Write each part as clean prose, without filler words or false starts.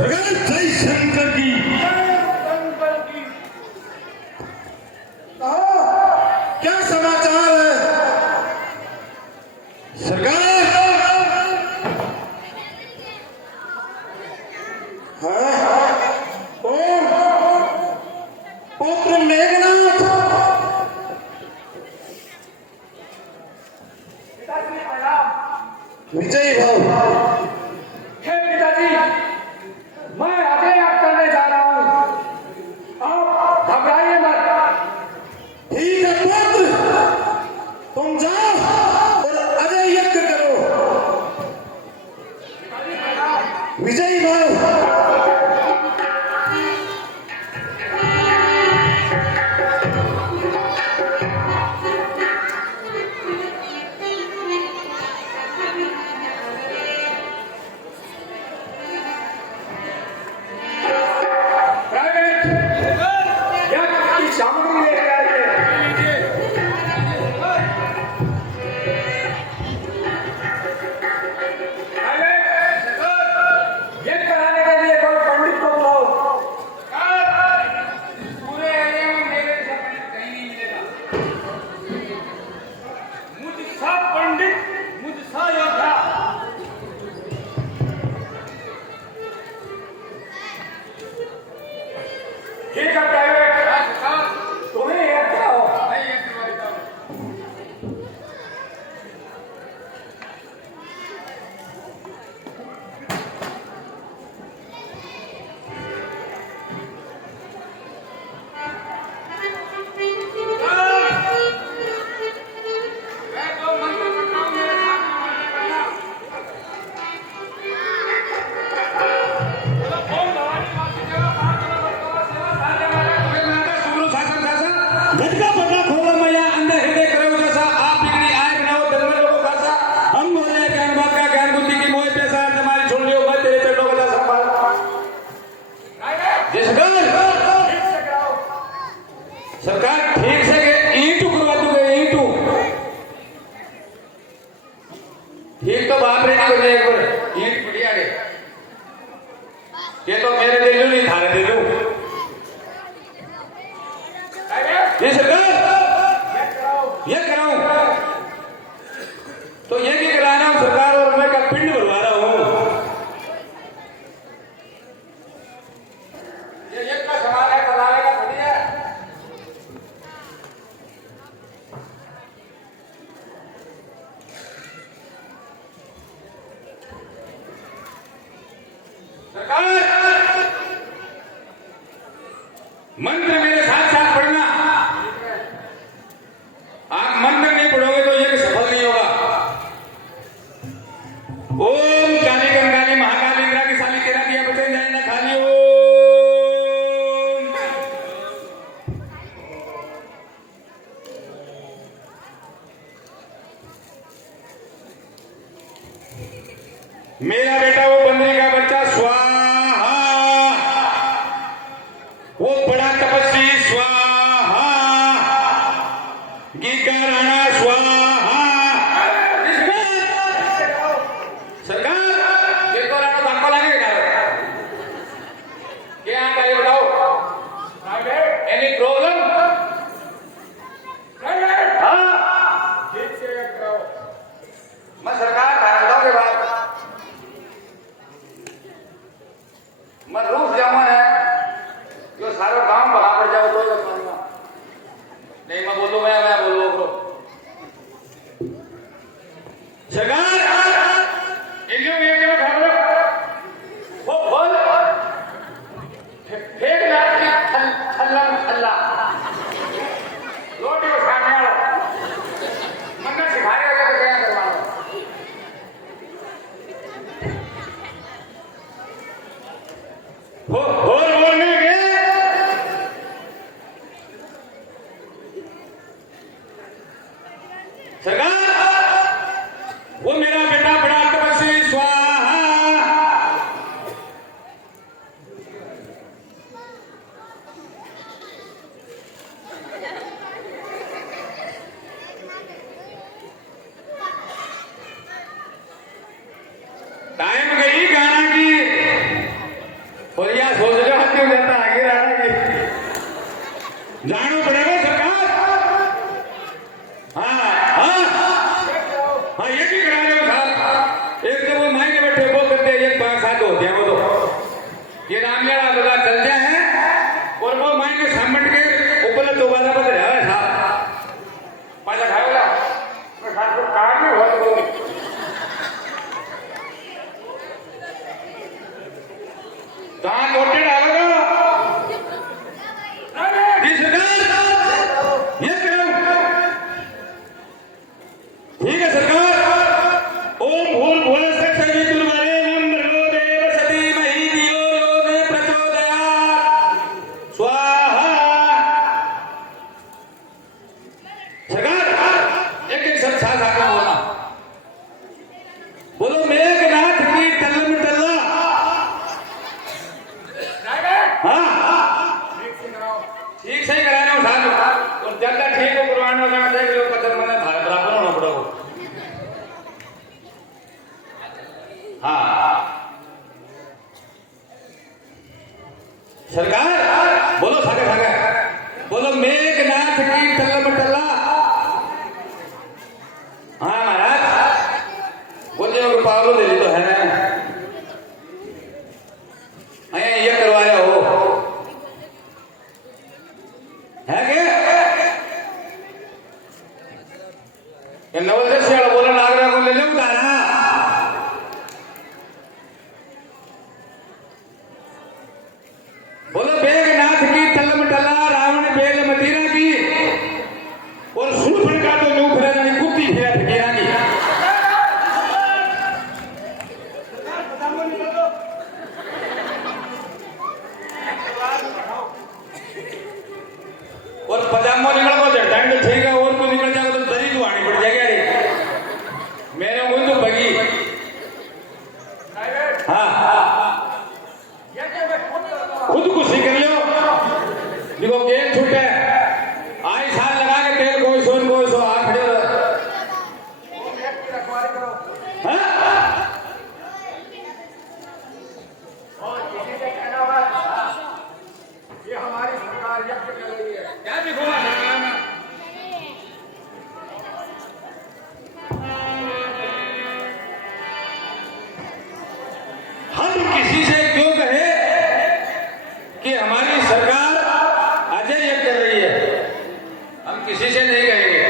जय शंकर की। क्या समाचार है सरकार? कौन? पुत्र मेघनाथ। विजय भाव। हे पिताजी, मैं अजय याग करने जा रहा हूँ, आप घबराइए मत। ठीक है पुत्र, तुम जाओ और अजय यज्ञ करो। विजय भाव। सामग्री लेकर आइए। ये कराने के लिए कोई पंडित को बुलाओ। पूरे एरिया में मेरे जैसा पंडित कहीं नहीं मिलेगा। मुझसा पंडित, मुझसा योद्धा। ठीक है प्राइवेट, तुम्हें याद कराओ। मैं तो मंत्र करता हूँ, मेरे साथ में मंत्र करना। बोलो ओम भवानी वासुदेवा पार्वती भगवती सेवा साध्य महाराज तुम्हें माता सुब्रु शासन शासन गजका पटा खोला मैया अंदर हृदय करो जैसा आप बिगड़ी आए बनाओ दरबार को खासा हम बोले ज्ञान बात का ज्ञान बुद्धि की मोह पैसा हमारी छोड़ लियो मत तेरे पेटों का दासा पाल। जय सरकार ठीक से के ईंट करवा दूंगे ईंटू ठीक तो बाप रे नहीं बजे एक बार ईंट बढ़िया है ये तो मेरे दे दू नहीं थारे दे दू। ये सरकार ये कराऊं तो ये क्या करा रहा हूं सरकार और मैं का पिंड भरवा रहा हूं। ये एक का सवाल है बनाने का थोड़ी है। सरकार मंत्र मेरे साथ साथ पढ़ना। आप मंत्र नहीं पढ़ोगे तो यज्ञ सफल नहीं होगा। ओम काली गंगाली महाकाली इंद्रा की साली तेरा दिया बचन जाए ना खाली ओम। मेरा बेटा वो बंदरी का बच्चा स्वाहा वो बड़ा तपस्वी सरकार बोलो सागर सागर बोलो मेघनाथ की टल्लम टल्ला। हाँ महाराज बोलिए को पावलो दे ली तो है ना ये करवाया हो है क्या नवल से बोला नागरा को ले लो उतारा बोलो मेघनाथ की टल्लम टल्ला रावण बेल मतीरा की और सुरफन का तो नूख रहना कुत्ती फिरा फकीरा की। और पजामा निकल को झटांग ठीक है और को निकल जाएगा तो दरी दुआनी पड़ जाएगा मेरे मुंह तो बगी। हाँ खुद कुछ कर लियो देखो गेम छूटे आई साल लगा के तेल कोई सो आ खड़े ये हमारी सरकार यज्ञ कर रही है। क्या भी घुमा सरकार में हम किसी से क्यों कहे कि हमारी सरकार अजय यज्ञ कर रही है हम किसी से नहीं कहेंगे।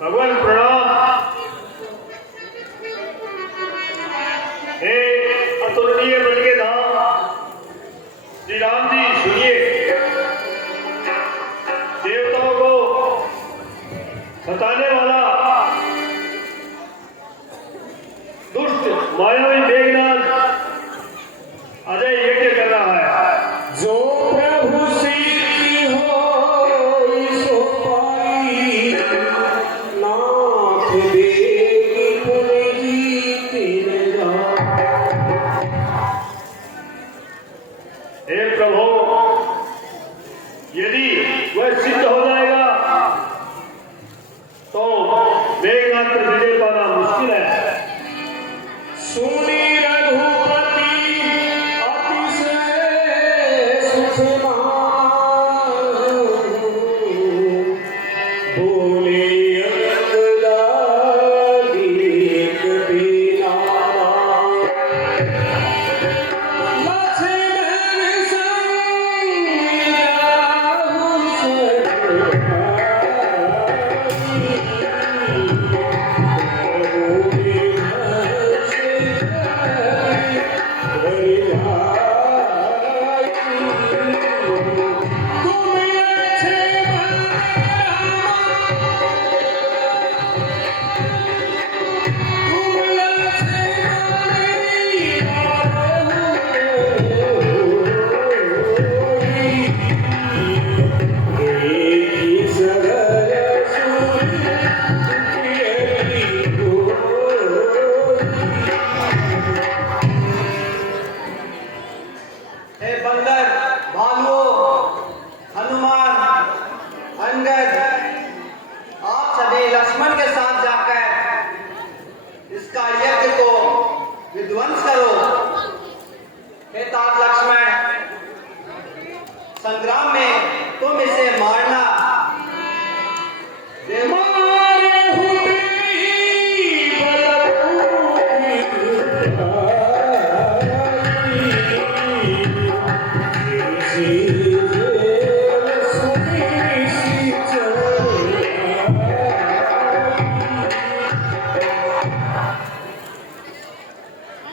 भगवान प्रणाम। हे अतुलनीय बल के धाम श्री राम जी सुनिए, देवताओं को सताने वाला दुष्ट मायावी मेघनाथ अजय यज्ञ कर रहा है। जो प्रभु सिद्धि होई सो पाई, नाथ देगी पुन जीति न जाई। हे प्रभु, यदि वह सिद्ध हो जाएगा तो मेघनाथ पर विजय पाना मुश्किल है। सुनी रघुपति अतिशय सुखमान, बोले अंगदा दीप बिलावा। लक्ष्मण संग राहु हे बंदर, भालुओं, हनुमान, अंगद, आप सभी लक्ष्मण के साथ जाकर इसका यज्ञ को विध्वंस करो। हे तात लक्ष्मण, संग्राम में तुम इसे मारना।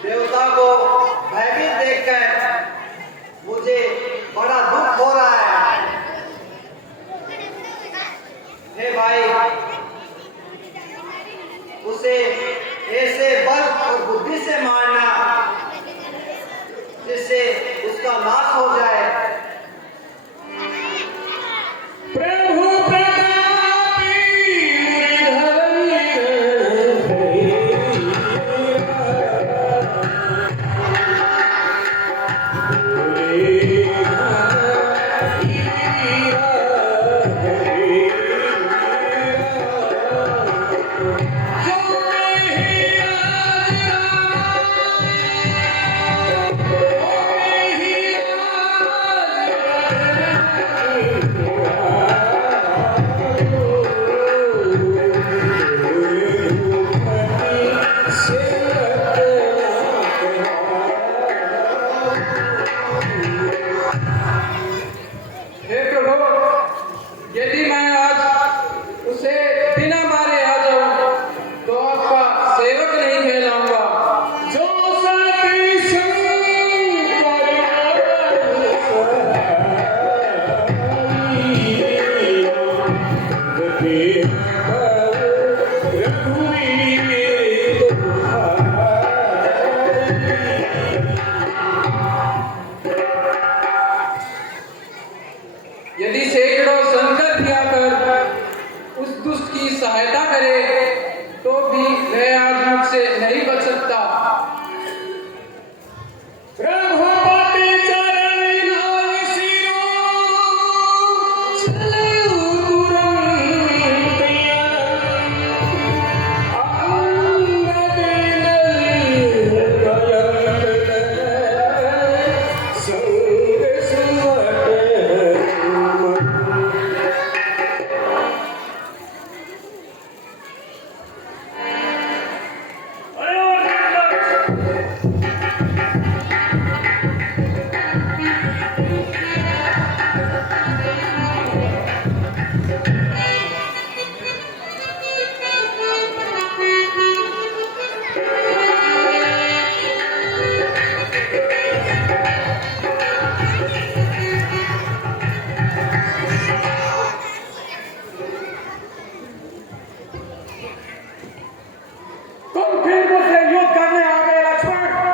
देवता को भयभीत देखकर मुझे बड़ा दुख हो रहा है। हे भाई, उसे ऐसे बल और बुद्धि से मारना जिससे उसका नाश हो जाए। प्रभु प्रतापी मुरलीधर यदि सैकड़ों संकल्प किया कर उस दुष्ट की सहायता करे तो भी वह आज मुझसे नहीं बच सकता। रघुपति चरण आशियो चले तुरंत अंगद संग सुमट तुम फिर मुझसे युद्ध करने आ गए लक्ष्मण।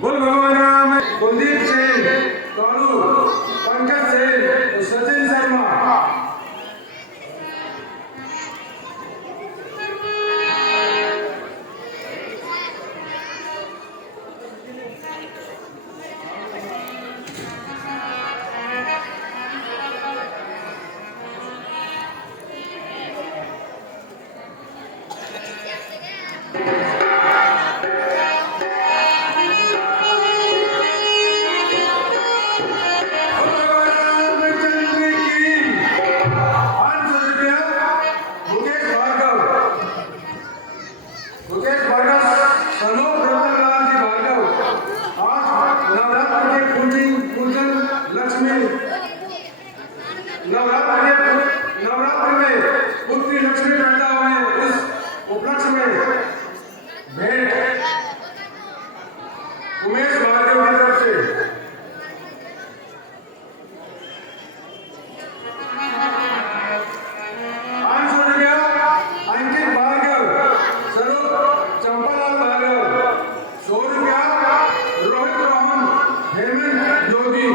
बोल भगवान राम। कुलदीप सेन, कालू, पंकज सेन, सचिन शर्मा। नवरात्र में पुत्री लक्ष्मी पैदा हुए, इस उपलक्ष्य में भेंट उमेश भार्गव की तरफ से। अंकित भार्गव, स्वरूप चंपालाल भार्गव, 100 रुपया रोहित रोहन, हेमंत जोगी।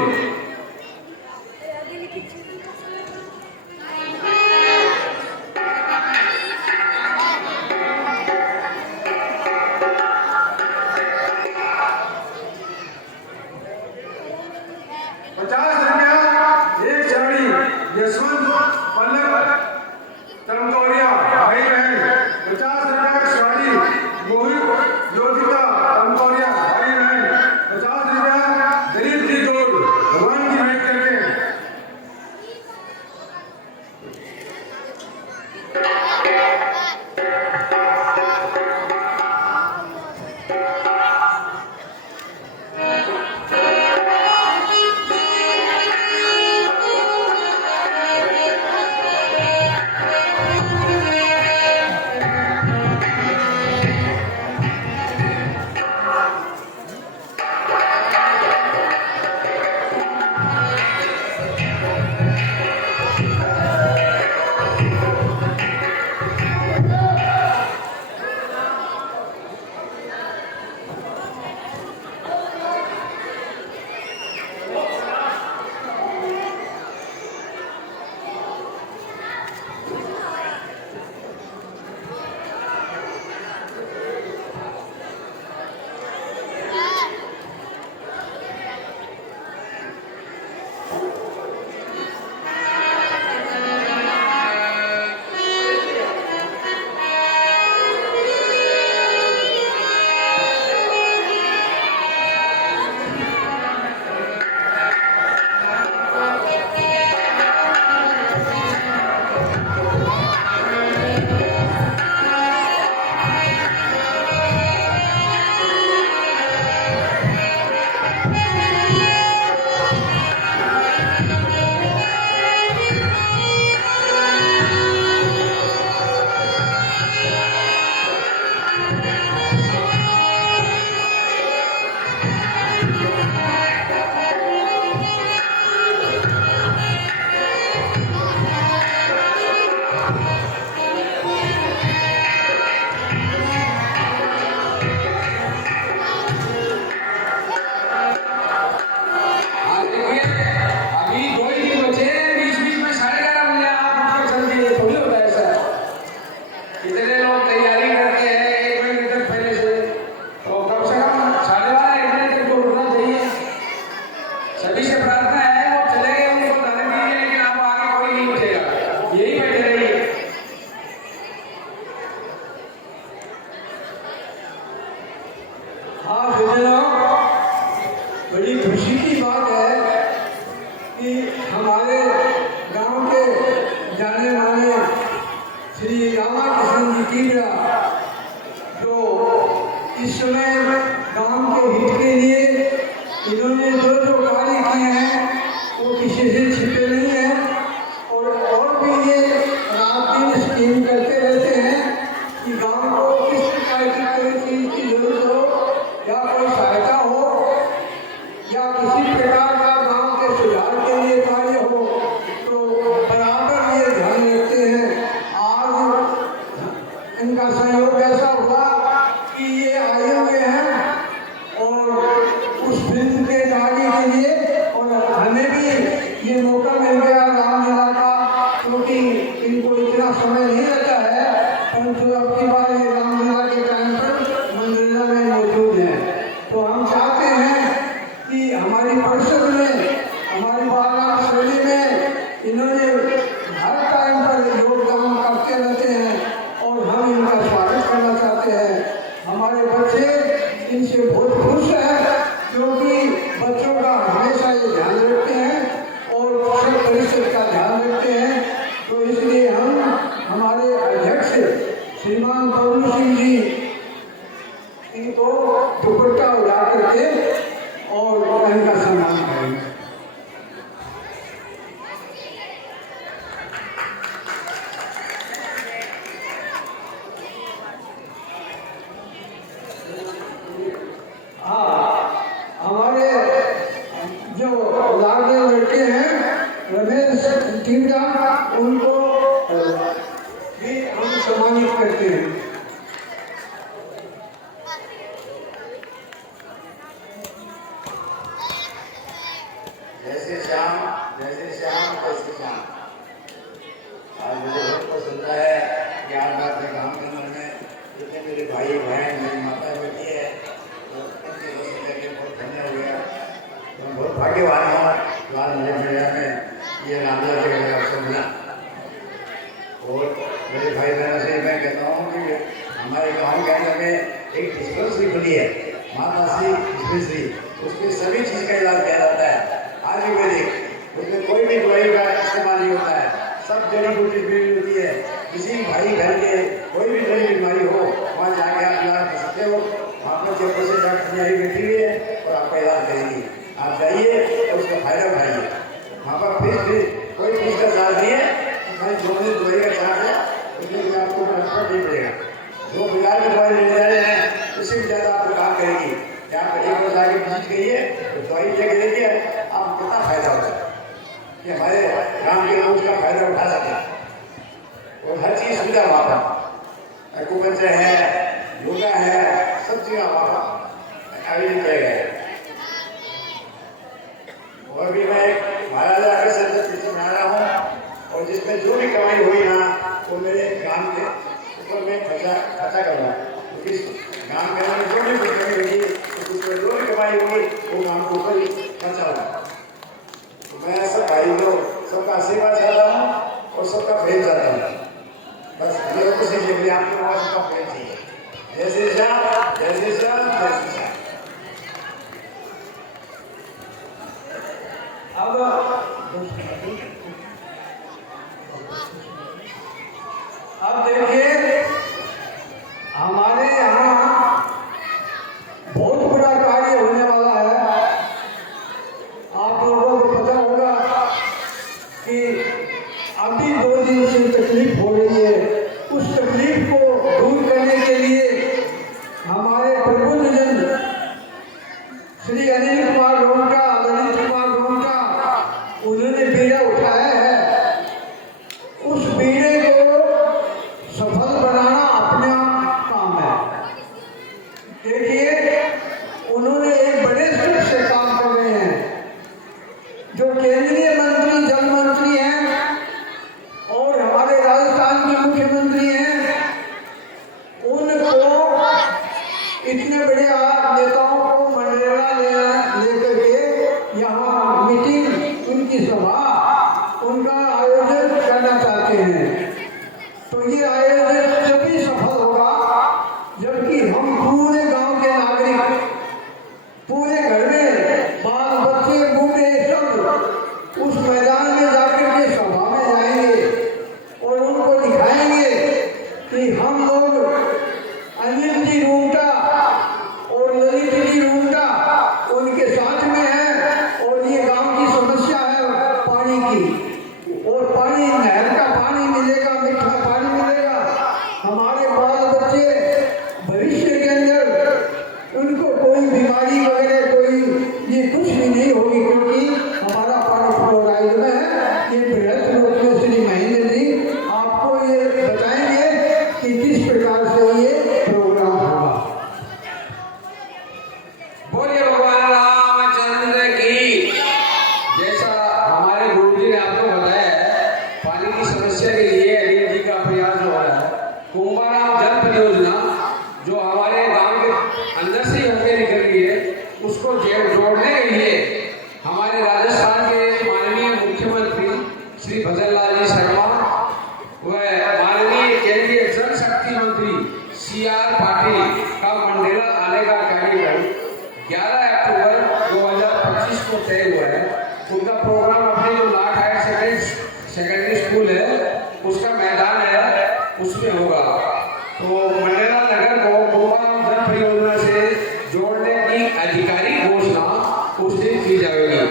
हमारे गांव के जाने माने श्री रामाकृष्ण जी कीड़ा, जो इस समय गांव के हित के लिए इन्होंने जो कार्य किए हैं वो किसी से छिपे नहीं हैं, और भी ये रात दिन स्कीम करते रहते हैं कि गांव को किस प्रकार की कोई चीज की जरूरत हो या कोई सहायता हो या किसी प्रकार का गांव के सुधार के लिए कार्य हो, तो बराबर ये ध्यान रखते हैं। आज इनका सहयोग ऐसा हुआ कि ये आए हुए हैं और उस फिल्म के कार्य के लिए, और हमें भी ये मौका मिल गया रामलीला का, क्योंकि इनको इतना समय नहीं रहता है, परंतु अब की बार ये रामलीला के टाइम पर मनरेगा में मौजूद है। तो हम चाहते हैं कि हमारी परिषद में, हमारी बालराम शैली में इन्होंने हर टाइम पर योगदान करते रहते हैं और हम इनका स्वागत करना चाहते हैं। हमारे बच्चे इनसे बहुत खुश हैं, क्योंकि बच्चों का हमेशा ये ध्यान रखते हैं और सब परिषद का ध्यान रखते हैं। तो इसलिए हम हमारे अध्यक्ष श्रीमान बबलू सिंह जी इनको दुपट्टा उड़ा करके और इनका सम्मान करेंगे। हमारे जो लाडले लड़के हैं रमेश टीडा, उनको भी हम सम्मानित करते हैं। जैसे श्याम जैसे श्याम वैसे श्याम। आज मुझे बहुत पसंद है कि आज बात में काम करने में जितने मेरे भाई बहन मेरी माता बेटी है, तो उनके लेके बहुत धन्य हो गया। तो मैं बहुत भाग्यवान हूँ आज मुझे मीडिया में ये रामलीला के अवसर मिला। और मेरे भाई बहनों से मैं कहता हूँ कि हमारे गाँव के अंदर में एक डिस्पेंसरी खुली है, माता श्री डिस्पेंसरी, उसमें सभी चीज़ का इलाज किया जाता है। आयुर्वेदिक, उसमें कोई भी दवाई का इस्तेमाल नहीं होता है, सब जड़ी बूटी भी होती है। किसी भाई बहन के कोई भी बड़ी बीमारी हो वहाँ जाके आप इलाज कर सकते हो। वहाँ पर जब से डॉक्टर यही बैठी हुई है और आपका इलाज करेंगी। आप जाइए और उसका फायदा उठाइए। वहाँ पर फीस भी कोई फीस का चार्ज नहीं है, खाली जो भी दवाई का चार्ज है उसमें भी आपको ट्रांसफर नहीं पड़ेगा। जो बाजार में दवाई लेने जा रहे हैं उससे भी ज़्यादा आपको काम करेगी। यहाँ पर एक बार आगे पहुँच गई है तो दवाई लेके देखिए आपको कितना फायदा होता है कि हमारे गाँव के लोग उसका फायदा उठा सकें। और हर चीज़ सुविधा वहाँ पर, एक्यूपंक्चर है, योगा है, सब चीज़ वहाँ पर आयोजित किया गया है। और भी मैं एक महाराजा के सदस्य बना रहा हूँ और जिसमें जो भी कमाई हुई ना वो मेरे गाँव के ऊपर में खर्चा करूँगा। क्योंकि गाँव के अंदर जो भी कमाई होगी उसमें जो भी कमाई होगी वो गाँव के ऊपर ही खर्चा होगा। तो मैं सब भाई लोग सबका आशीर्वाद चाहता हूँ और सबका प्रेम चाहता हूँ। बस मेरे को सीखने के लिए आपके पास सबका प्रेम चाहिए। जैसे श्याम जैसे श्याम जैसे श्याम। अब देखिए हमारे यहाँ बहुत बड़ा कार्य होने वाला है। आप लोगों को पता होगा कि अभी 2 दिन से तकलीफ हो रही है। उस तकलीफ को दूर करने के लिए हमारे प्रबुद्धजन श्री अनिल कुमार रोहटा, ललित कुमार रोहटा, उन्होंने बीड़ा उठाया है। उस बीड़े को सफल बनाना अपना काम है। देखिए उन्होंने एक बड़े स्तर से काम कर रहे हैं। जो केंद्रीय मंत्री जल मंत्री हैं और हमारे राजस्थान के मुख्यमंत्री हैं, उनको इतने बड़े नेताओं को मनरेगा लेकर के यहाँ मीटिंग, उनकी सभा, उनका आयोजन करना चाहते हैं। तो ये आयोजन तभी सफल होगा जबकि हम पूरे गांव के नागरिक, पूरे घर में बाल बच्चे बूढ़े सब उस मैदान और पानी नहर का पानी मिलेगा, मीठा पानी मिलेगा। हमारे बाल बच्चे भविष्य के अंदर उनको कोई बीमारी वगैरह कोई ये कुछ भी नहीं होगी, क्योंकि हमारा पानी फ्लोराइड में है। ये बृहद रूप में श्री महेंद्र जी आपको ये बताएंगे कि किस प्रकार से ये प्रोग्राम होगा। बोलिए भगवान रामचंद्र की। जैसा हमारे गुरु जी ने आपको बताया है, पानी की समस्या के लिए अनिल जी का प्रयास हो रहा है। कुंभाराम जल परियोजना जो हमारे गांव के अंदर से ही होकर निकल रही है, उसको जोड़ने के लिए हमारे राजस्थान के माननीय मुख्यमंत्री श्री भजन लाल जी शर्मा व माननीय केंद्रीय जल शक्ति मंत्री CR पाटिल का मंडेला आने का कार्यक्रम 11 अक्टूबर 2025 को तय हुआ है। उनका प्रोग्राम अपने जो लाट हायर सेकेंडरी स्कूल है उसका मैदान है, उसमें होगा। तो मंडेला नगर को कुंभाराम जल परियोजना से जोड़ने की आधिकारिक घोषणा उस दिन की जाएगी।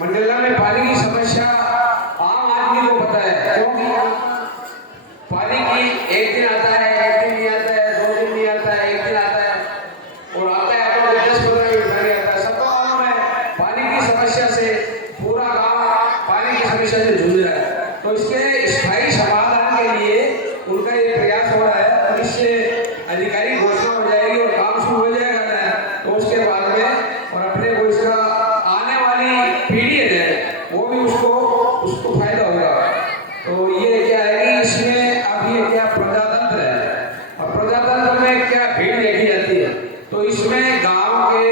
मंडेला में पानी की समस्या आम आदमी को पता है, क्योंकि पानी की एक दिन आता है, एक दिन नहीं आता है, 2 दिन नहीं आता है, एक दिन आता है, और आता है तो 10-15 मिनट नहीं आता है। सबको मालूम है पानी की समस्या से पूरा गांव पानी की समस्या से जूझ रहा है। तो इसके स्थायी समाधान के लिए उनका ये प्रयास हो रहा है। इससे अधिकारी घोषणा हो जाएगी और काम शुरू हो जाएगा, तो उसके बाद में और अपने को इसका आने वाली पीढ़ी है वो भी उसको फायदा होगा। तो ये क्या है कि इसमें अब ये क्या प्रजातंत्र है, और प्रजातंत्र में क्या भीड़ देखी जाती है। तो इसमें गांव के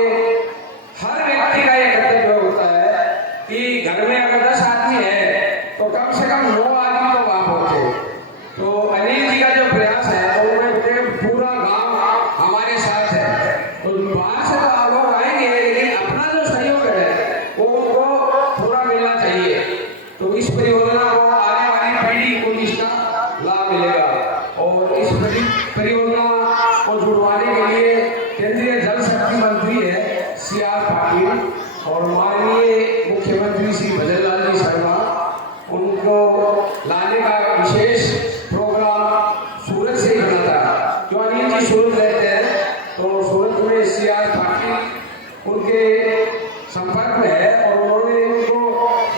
हर व्यक्ति का ये कर्तव्य होता है कि घर में अगर 10 आदमी है तो कम से कम 9 आदमी तो वहां पहुंचे। तो अनिल जी का जो प्रयास है तो पूरा गांव हमारे साथ है। तो बाहर से तो लोग आएंगे, लेकिन अपना जो सहयोग है वो उनको पूरा मिलना चाहिए। तो इस परियोजना को आने वाली पीढ़ी को इसका लाभ मिलेगा। और इस परियोजना को जुड़वाने के लिए केंद्रीय जल शक्ति मंत्री है CR पाटिल और माननीय मुख्यमंत्री श्री भजन लाल जी शर्मा, उनको लाने का विशेष प्रोग्राम सूरत से ही बना था। जो अनिल जी सूरत रहते हैं, तो सूरत में CR पाटिल उनके संपर्क में है और उन्होंने उनको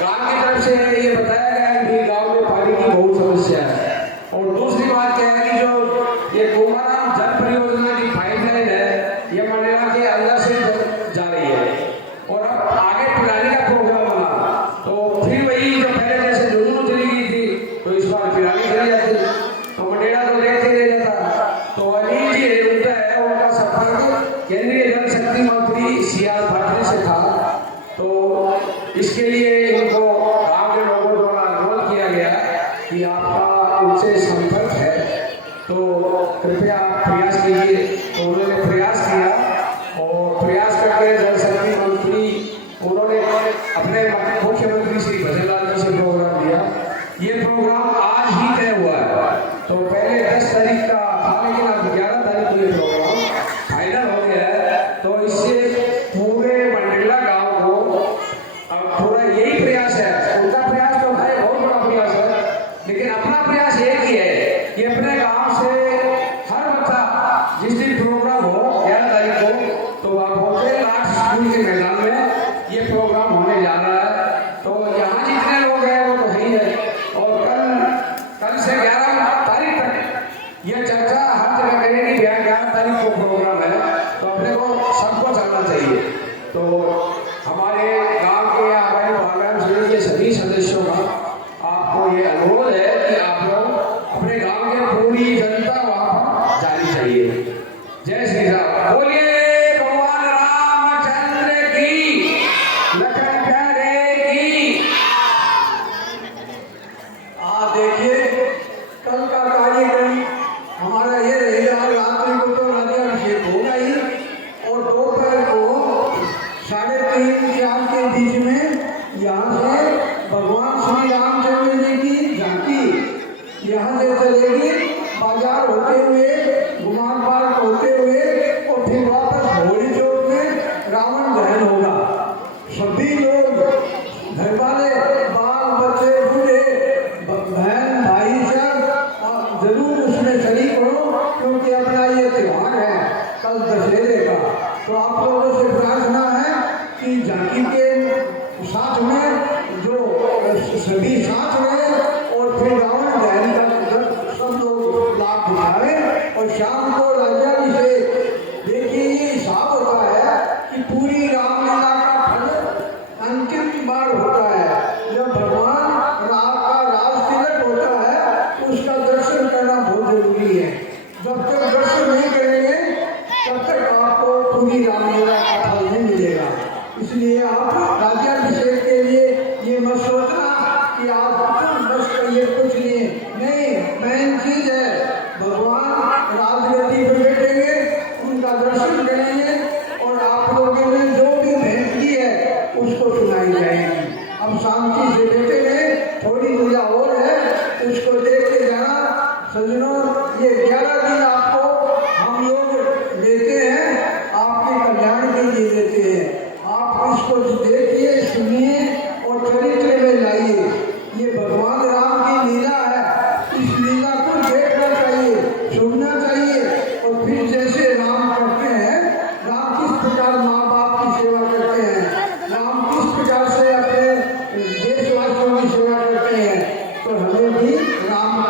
गांव की तरफ से ये बताया गया कि गांव में पानी की बहुत समस्या है। और दूसरी बात क्या है कि जो ये कुंभाराम जल परियोजना की पाइपलाइन है, ये मंडेला के अंदर से जा रही है और अब आगे पिलाने का प्रोग्राम बना, तो फिर वही जो पहले जैसे जुनून चली गई थी तो इस बार पिलानी चली जाती, तो मंडेला तो देखते रह जाता। तो अनिल जी उनका है, उनका संपर्क केंद्रीय जल शक्ति मंत्री CR पाटिल से था। तो इसके लिए इनको गांव के लोगों द्वारा अनुरोध किया गया कि आपका उनसे संपर्क है तो कृपया प्रयास कीजिए। तो उन्होंने प्रयास किया और प्रयास करके जल शक्ति मंत्री उन्होंने अपने मुख्यमंत्री श्री भजन लाल जी से प्रोग्राम दिया। ये प्रोग्राम आज ही तय हुआ है। तो पहले 10 तारीख का था, लेकिन अब 11 तारीख को ये प्रोग्राम फाइनल हो गया है। तो इससे पूरे मंडेला गांव को अब पूरा यही प्रयास है। उनका प्रयास तो है, बहुत बड़ा प्रयास है, लेकिन अपना प्रयास एक ही है कि अपने गांव से हर बच्चा जिस दिन प्रोग्राम हो 11 तारीख को, तो वहाँ पहुंचे लाट स्कूल के मैदान में ये प्रोग्राम होने जा रहा है। तो यहाँ जितने लोग हैं वो तो है ही है। और कल से 11 तारीख तक ये चर्चा हर जगह करेगी। 11 तारीख को प्रोग्राम है, तो अपने को सबको चलना चाहिए। तो हमारे गांव के या हमारे बागान जिले के सभी सदस्यों का आपको ये अनुरोध है कि आप लोग अपने गांव के पूरी जनता वहां पर जानी चाहिए। जय श्री राम। बोलिए भगवान रामचंद्र की, लखन प्यारे की। आप देखिए कल का कार्यक्रम हमारा ये रहेगा। रात्रि को तो राज्याभिषेक होगा ही, और दोपहर को 3:30-4 के बीच में यहाँ से भगवान सभी साथ रहे और फिर रावण दहन का सब लोग लाभ उठाए और शाम को राजा जी से देखिए ये हिसाब होता है कि पूरी रामलीला का फल अंतिम बार होता है जब भगवान राम का राज तिलक होता है तो उसका दर्शन करना बहुत जरूरी है। जब तक दर्शन नहीं करेंगे तब तक आपको पूरी रामलीला का फल नहीं मिलेगा। इसलिए आप राज्याभिषेक के लिए ये मत सोचना कि आप बस करिए कुछ नहीं, मेन चीज है भगवान राजगद्दी पर बैठेंगे, उनका दर्शन करेंगे और आप लोगों ने जो भी भेंट की है उसको सुनाई जाएगी। अब शांति से बैठे रहे, थोड़ी दूर और है उसको देख के जाना। सज्जनों, ये 11 दिन आपको हम लोग देते हैं, आपके कल्याण के लिए देते हैं। आप इसको देखिए, सुनिए और चरित्र में लाइए। ये भगवान राम की लीला है, इस लीला को देखना चाहिए, सुनना चाहिए और फिर जैसे राम करते हैं, राम किस प्रकार माँ बाप की सेवा करते हैं, राम किस प्रकार से अपने देशवासियों की सेवा करते हैं, तो हमें भी राम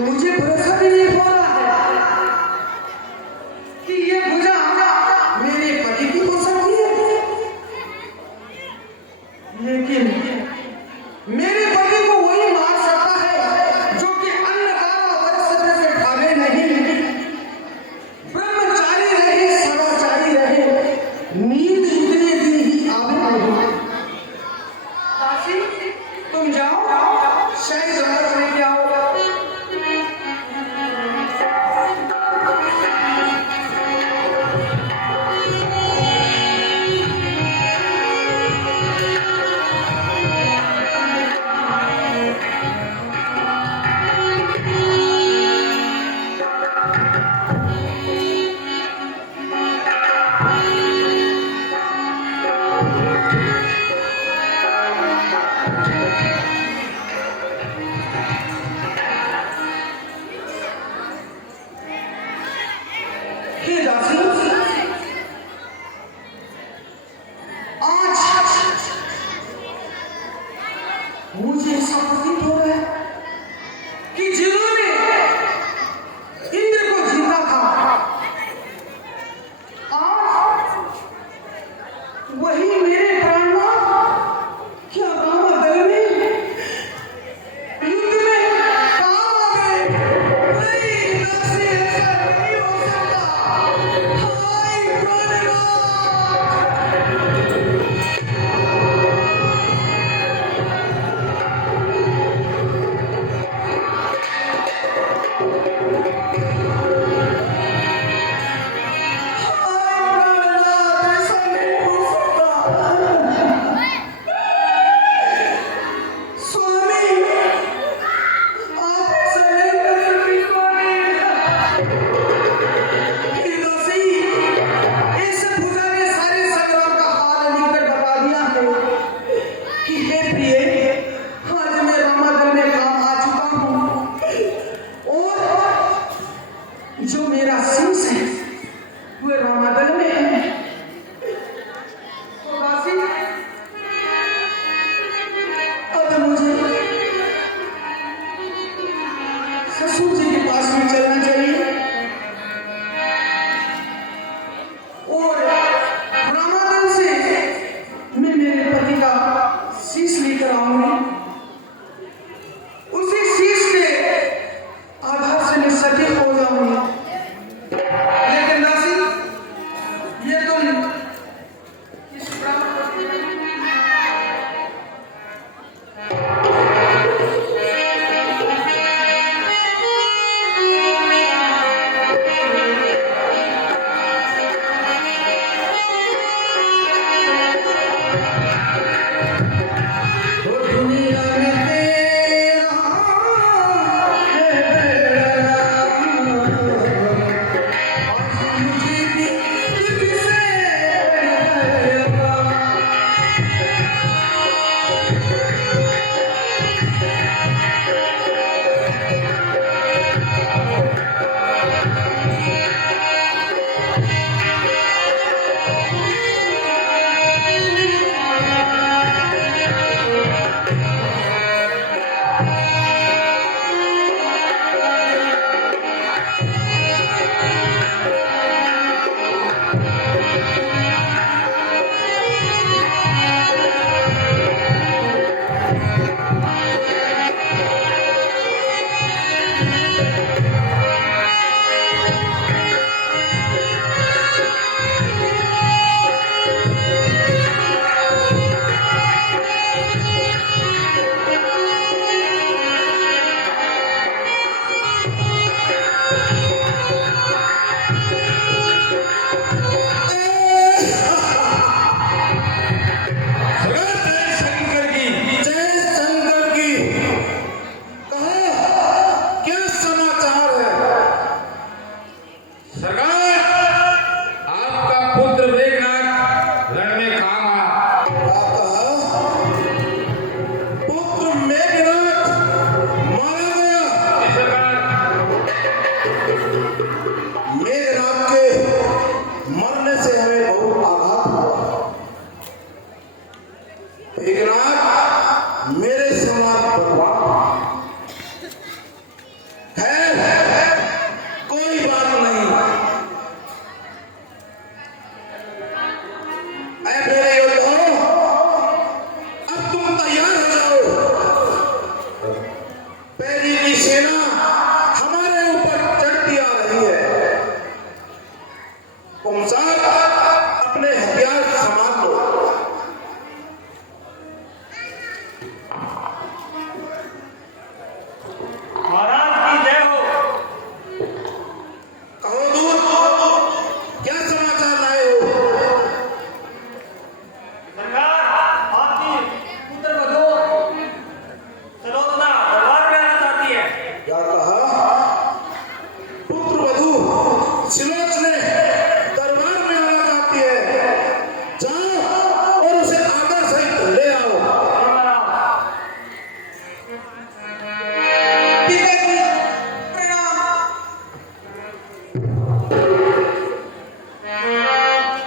मुझे भरोसा भी नहीं हो रहा है कि ये भुजा मेरे पति की हो सकती है, लेकिन मेरे पति को वही मार सकता है जो कि अन्नदाता वर्ष से ढाले नहीं, ब्रह्मचारी रहे, सदाचारी रहे, नींद इतने दिन ही आवे नहीं। काशी तुम जाओ, शायद रात में क्या होगा। मुझे ऐसा प्रतीत हो रहा है कि जिन्होंने इंद्र को जीता था, आज वही मेरे प्राणनाथ क्या रामदल में युद्ध में काम आ गए। नहीं, ऐसे ऐसा नहीं हो सकता। हाय प्राणनाथ। जो मेरा शीश है वो रामादल में है। तो दासी, अब मुझे ससुर जी के पास में चलना चाहिए तुम सब अपने हथियार संभाल लो। महाराज की जय हो। कहो दूत, क्या समाचार लाए हो? सरकार, आपकी पुत्र वधू सलोचना दरबार में आना चाहती है। क्या कहा? पुत्र वधू सिलोचने दरबार में आना चाहती है। जाओ और उसे आदर सहित ले आओ। पिताजी प्रणाम।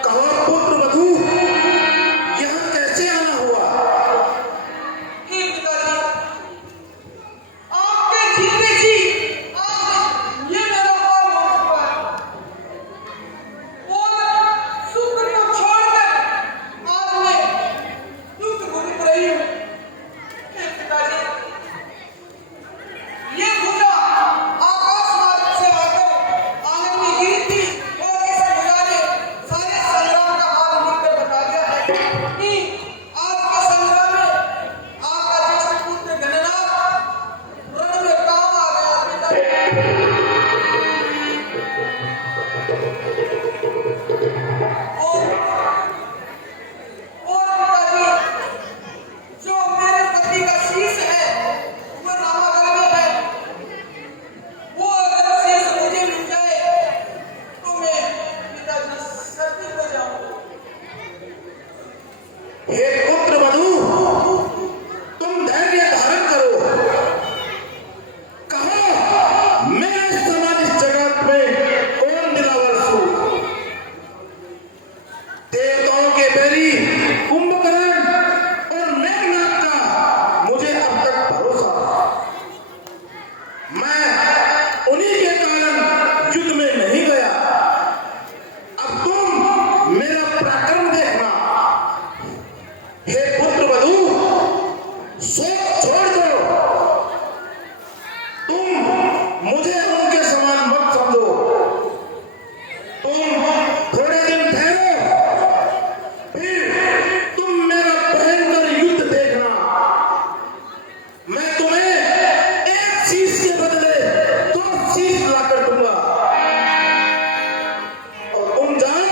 कहो पुत्र वधू, यहाँ कैसे आना हुआ? हे पिताजी, आपके जीते जी आज ये मेरा हाल हो चुका है। और सुख को छोड़कर आज मैं दुख भुगत रही हूँ। हे पिताजी, ये भुजा आकाश मार्ग से आकर आनंद में गिरी थी और इस भुजा ने सारे संग्राम का हाल मिलकर बता दिया है कि आज के संग्राम में आपका ज्येष्ठ पुत्र गणनाथ रण में काम आ गया। पिताजी और पिताजी, जो मेरे पति का शीश है वो रामागढ़ में है। वो अगर शीश मुझे मिल जाए तो मैं पिताजी सती हो जाऊंगा। हे पुत्र वधू, तुम धैर्य धारण करो। कहो मेरे समान इस जगत में कौन दिलावर सू? देवताओं के बैरी कुंभकर्ण और मेघनाथ का मुझे अब तक भरोसा था। मैं उन्हीं के कारण युद्ध में नहीं गया। अब तुम मेरा पराक्रम देखना। हे पुत्र वधू, शोक छोड़ दो। तुम मुझे उनके समान मत समझो। तुम थोड़े दिन ठहरो, फिर तुम मेरा भयंकर युद्ध देखना। मैं तुम्हें एक शीश के बदले 2 शीश लाकर दूंगा और तुम जाओ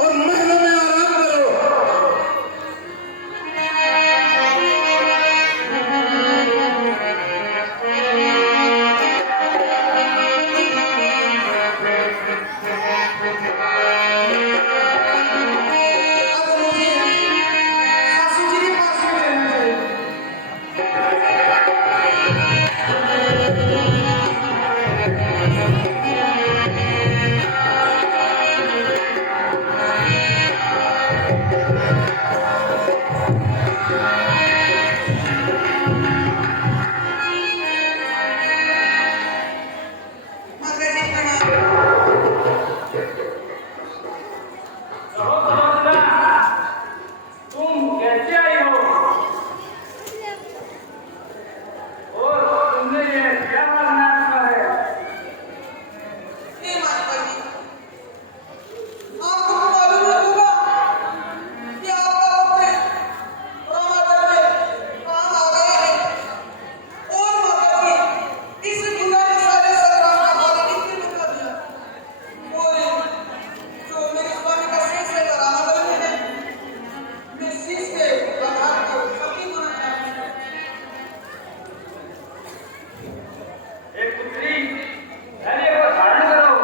और महलों में आराम करो। अब मुझे सासू जी के पास में रहना चाहिए। माता जी प्रणाम। तुम कैसे आई हो और तुमने ये क्या करना है? हे माता जी, आपको मालूम होगा कि आपका पुत्र रामागढ़ में काम आ गए हैं। और माता जी, इस भुजा ने सारे संग्राम का हाल कितने बता दिया। और जो मेरे स्वामी का शीश है रामागढ़ में है, मैं शीश के आधार पर सती होना चाहती हूँ। एक पुत्री, धैर्य को धारण करो।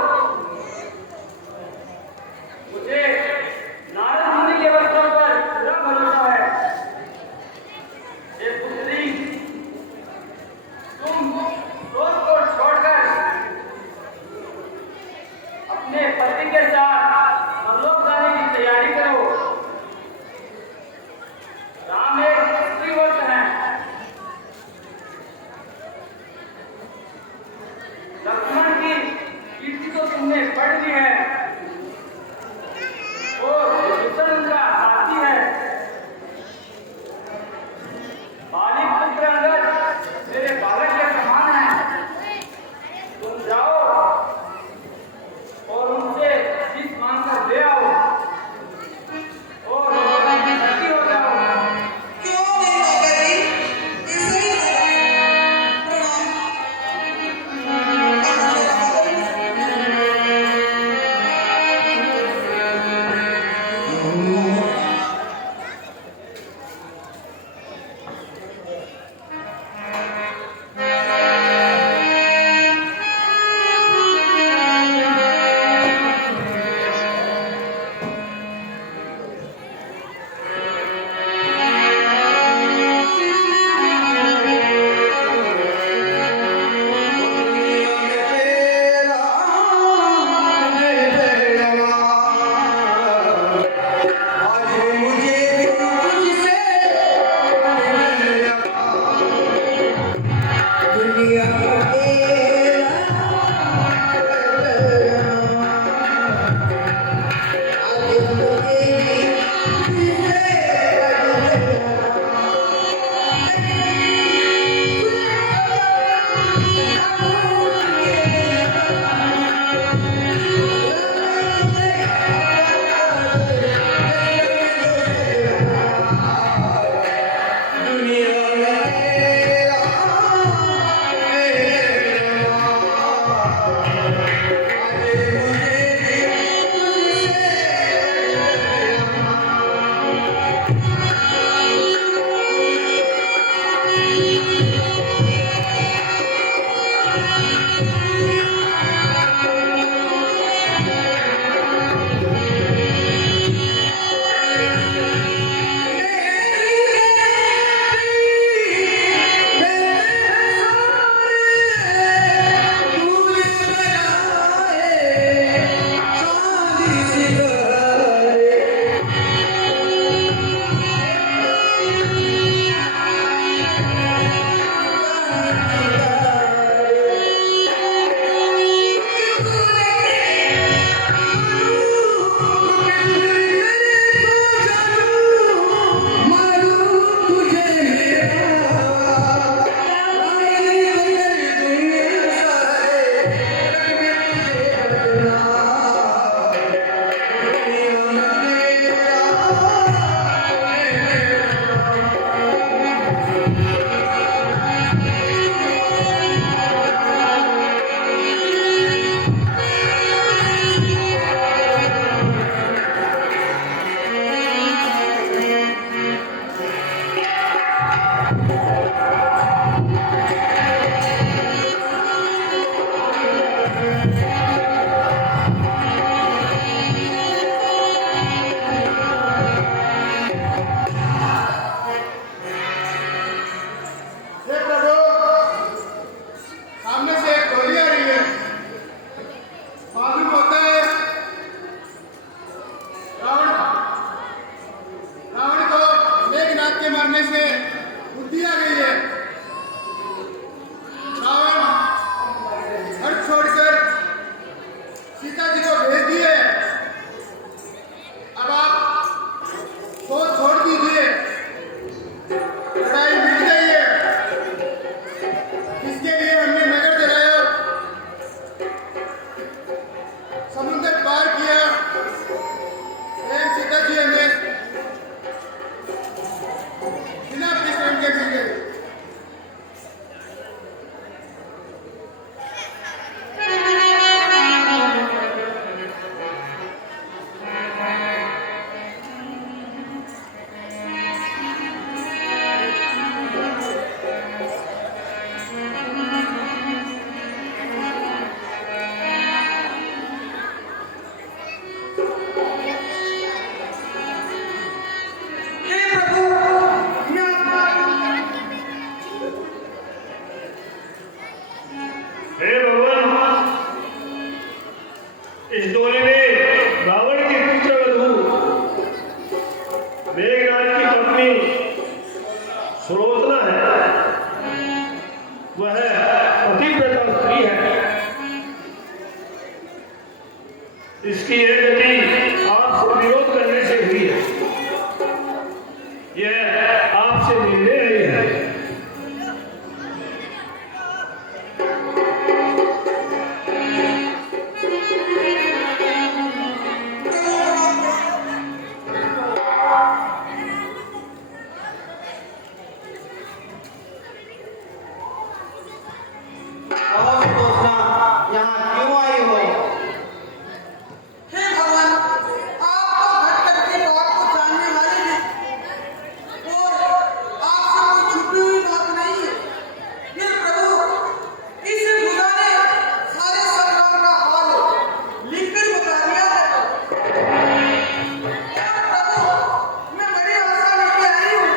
मुझे नारद मुनि के वचनों पर पूरा भरोसा है। एक पुत्री, तुम क्रोध को छोड़कर अपने पति के साथ परलोक जाने की तैयारी करो। राम एक स्त्रीवत है। लक्ष्मण की कीर्ति तो तुमने पढ़ ली है और विभीषण उनका साथी है। बाली पुत्र अंगद मेरे बालक के समान है। तुम जाओ और उनसे शीश मांगकर ले हे प्रभु, सामने से एक गोली आ रही है। मालूम होता है रावण को मेघनाथ के मारने से बुद्धि आ गई है। रावण घर छोड़कर सीता जी को भेज दिए। अब आप सोच छोड़ दीजिए, लड़ाई मिट गई है। इसके लिए हमने नगर जलाया, समुद्र पार किया। प्रेम सीता जी हमें बिना परिश्रम के मिल गए। हे प्रभु, मैं हे भगवान, इस डोली में रावण की पुत्रवधू मेघनाथ की पत्नी सुलोचना है। वह पतिव्रता स्त्री है। इसकी यह गति आपसे विरोध करने से हुई है। यह आपसे मिलने आई है। और सोचना यहाँ क्यों आई हो? हे भगवान, आप तो घट घट के बात को जानने वाले हैं और आपसे कोई छुपी हुई बात नहीं है। हे प्रभु, इस बुधा ने सारे संग्राम का हाल लिखकर बता दिया है। और प्रभु, मैं बड़ी आशा लेके आई हूँ।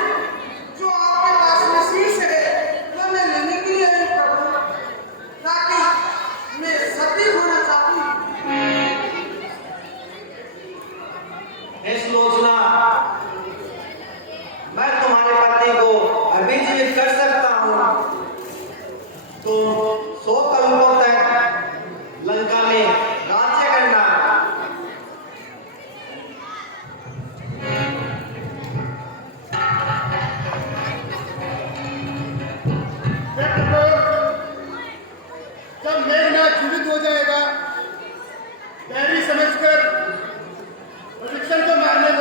जो आपके पास में शीश है, वो मैं लेने के लिए आई हूँ प्रभु, ताकि मैं सती होना चाहती हूँ। हे सुलोचना, मैं तुम्हारे पति को अभी जीवित कर सकता हूँ। तुम 100 कल्पों तक लंका में राज्य करना। हे प्रभु, जब मेघनाथ जीवित हो जाएगा, बैरी समझकर परीक्षण को मारने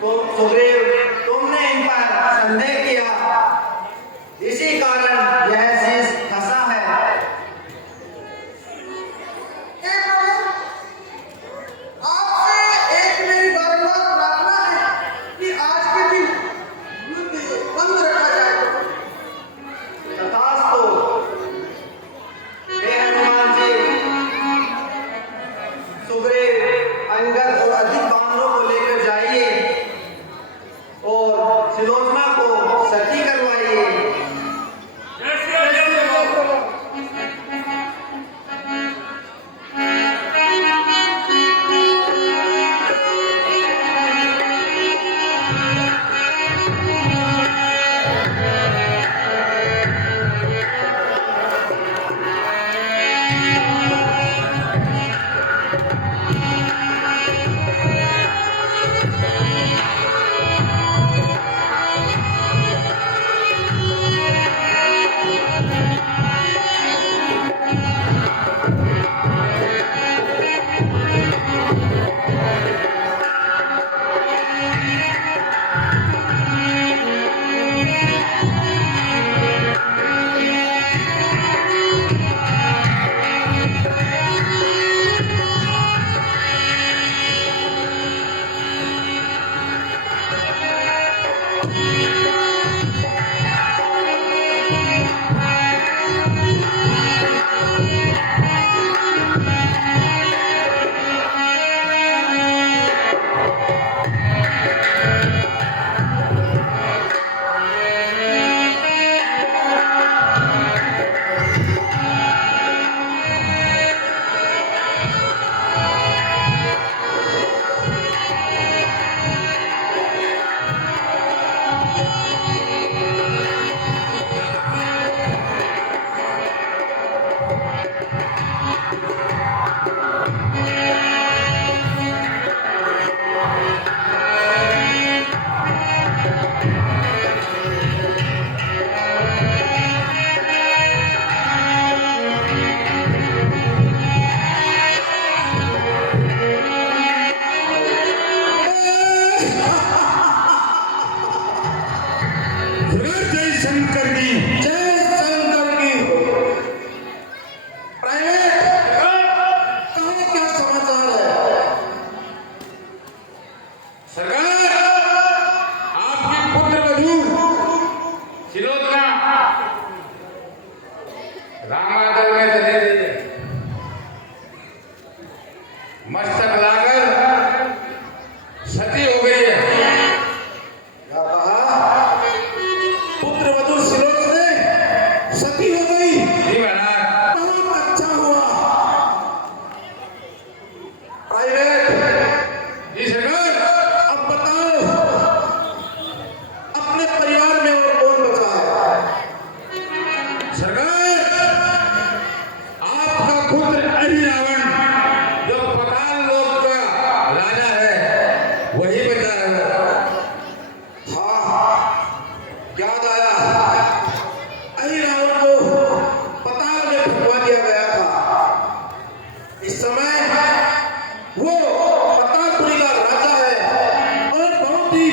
तो सुग्रीव तुमने इन पर संदेह किया, इसी कारण यह शीश फंसा है। हे प्रभु, आपसे एक मेरी बारंबार प्रार्थना है कि आज के दिन युद्ध बंद रखा जाए। तथास्तु। हे हनुमान जी, सुग्रीव, अंगद और अधिक बानरों को लेकर जाइए और सुलोचना को सती करवाइए। जय शंकर की, जय शंकर की। प्राइवेट कहाँ क्या समाचार है? सरकार, आपकी पुत्र वधू सुलोचना रामादल में चले गई है। मस्तक लाकर सती हो गई है। क्या कहा? पुत्र वधू सुलोचना सती हो गई। जी महाराज। बहुत अच्छा हुआ। प्राइवेट जी सरकार। अब बताओ, अपने परिवार में और कौन बचा है? सरकार, आपका पुत्र अहिरावण जो पताल लोक का राजा है वही बचा है। हाँ, याद आया। अहिरावण को पताल में फंसवा दिया गया था। इस समय वो पतालपुरी का राजा है और बहुत ही